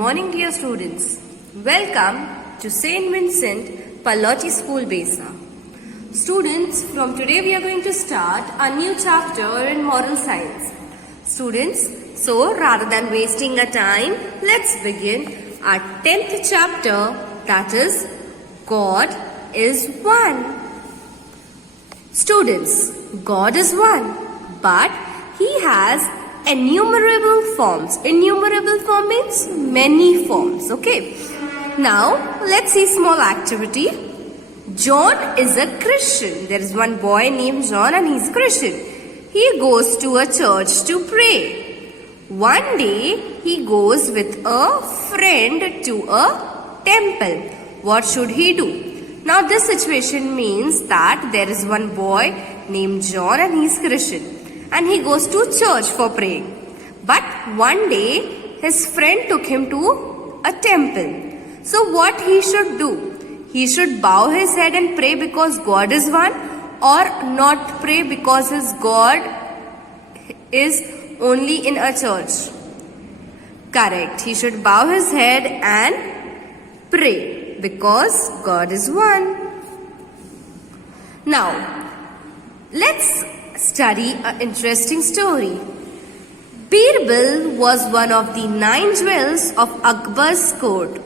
morning, dear students. Welcome to St. Vincent Pallotti School, Besa. Students, from today we are going to start a new chapter in moral science. Students, so rather than wasting our time, let's begin our 10th chapter, that is God is One. Students, God is one, but He has innumerable forms. Innumerable form means many forms. Okay. Now let's see small activity. John is a Christian. There is one boy named John and he's a Christian. He goes to a church to pray. One day he goes with a friend to a temple. What should he do? Now this situation means that there is one boy named John and he's Christian. And he goes to church for praying. But one day, his friend took him to a temple. So what he should do? He should bow his head and pray because God is one, or not pray because his God is only in a church. Correct. He should bow his head and pray because God is one. Now, let's study an interesting story. Birbal was one of the 9 jewels of Akbar's court.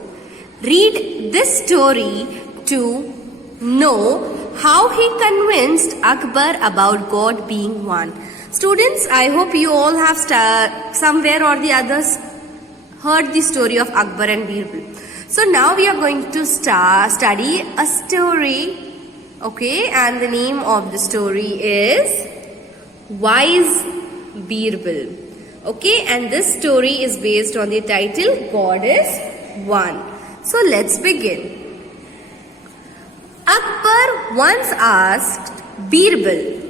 Read this story to know how he convinced Akbar about God being one. Students, I hope you all have somewhere or the others heard the story of Akbar and Birbal. So now we are going to study a story. Okay, and the name of the story is Wise Birbal. Okay, and this story is based on the title God is One. So let's begin. Akbar once asked Birbal.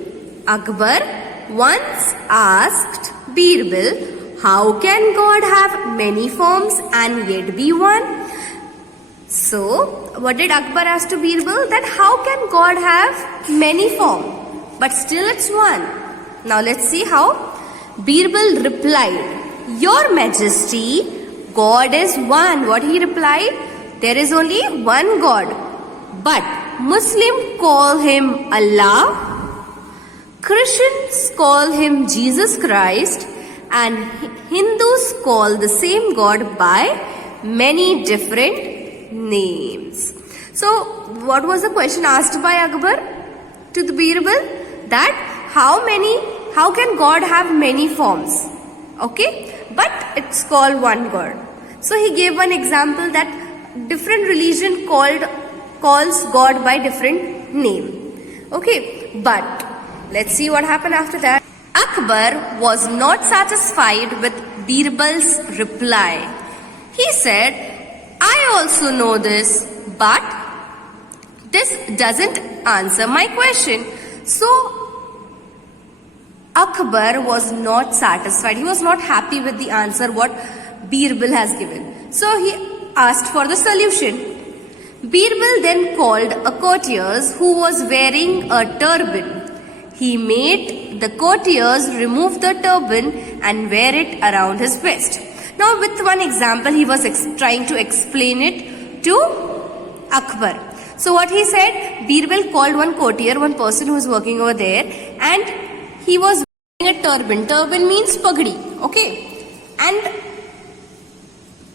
How can God have many forms and yet be one? So, what did Akbar ask to Birbal? That how can God have many forms, but still it's one? Now let's see how. Birbal replied, Your Majesty, God is one. What he replied? There is only one God. But Muslims call him Allah, Christians call him Jesus Christ, and Hindus call the same God by many different names. So, what was the question asked by Akbar to the Birbal? That how can God have many forms? Okay, but it's called one God. So he gave one example that different religion calls God by different name. Okay, but let's see what happened after that. Akbar was not satisfied with Birbal's reply. He said, I also know this, but this doesn't answer my question. So Akbar was not satisfied. He was not happy with the answer what Birbal has given. So he asked for the solution. Birbal then called a courtier who was wearing a turban. He made the courtiers remove the turban and wear it around his waist. Now with one example, he was trying to explain it to Akbar. So what he said, Birbal called one courtier, one person who was working over there, and he was wearing a turban. Turban means pagdi. Okay. And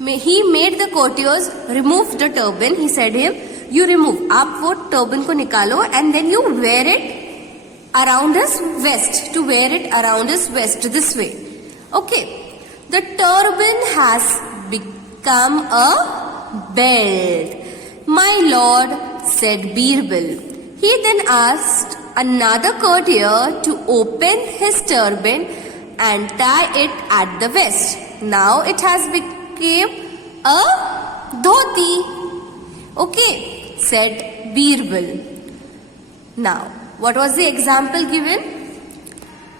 he made the courtiers remove the turban. He said him, you remove. Aap wo turban ko nikalo and then you wear it around his waist. To wear it around his waist this way. Okay. The turban has become a belt. My lord, said Birbal. He then asked another courtier to open his turban and tie it at the waist. Now it has become a dhoti. Okay, said Birbal. Now, what was the example given?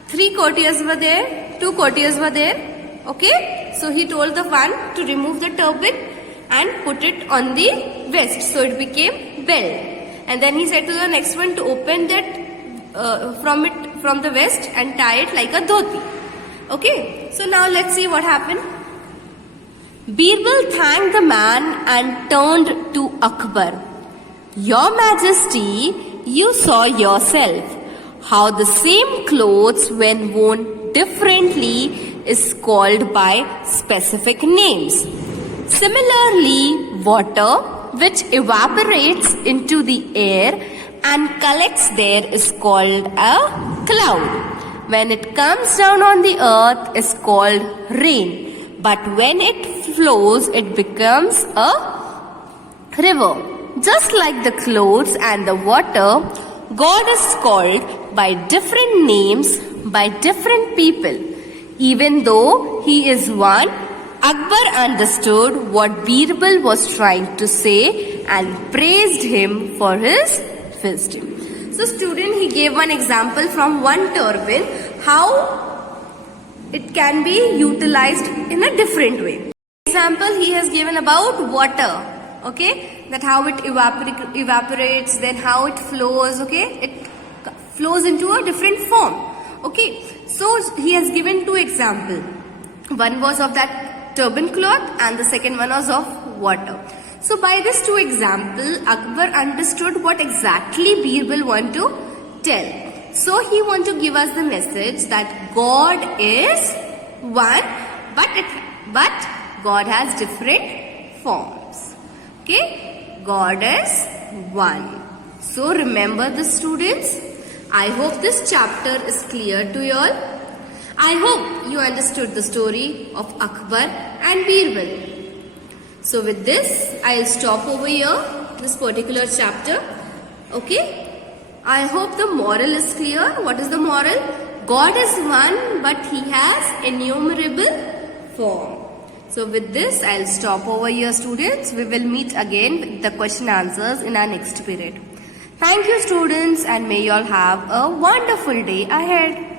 3 courtiers were there, 2 courtiers were there. Okay, so he told the one to remove the turban and put it on the waist. So it became belt. And then he said to the next one to open that from the waist and tie it like a dhoti. Okay, so now let's see what happened. Birbal thanked the man and turned to Akbar. Your Majesty, you saw yourself how the same clothes when worn differently is called by specific names. Similarly, water which evaporates into the air and collects there is called a cloud. When it comes down on the earth is called rain. But when it flows, it becomes a river. Just like the clothes and the water, God is called by different names by different people. Even though he is one, Akbar understood what Birbal was trying to say and praised him for his wisdom. So student, he gave one example from one turban, how it can be utilized in a different way. Example he has given about water, okay, that how it evaporates, then how it flows, okay, it flows into a different form, okay. So he has given two examples. One was of that turban cloth and the second one was of water. So by this two example, Akbar understood what exactly Birbal want to tell. So he want to give us the message that God is one, but God has different forms. Okay, God is one. So remember this, students. I hope this chapter is clear to you all. I hope you understood the story of Akbar and Birbal. So with this, I'll stop over here, this particular chapter. Okay. I hope the moral is clear. What is the moral? God is one, but he has innumerable form. So with this, I'll stop over here, students. We will meet again with the question answers in our next period. Thank you, students, and may you all have a wonderful day ahead.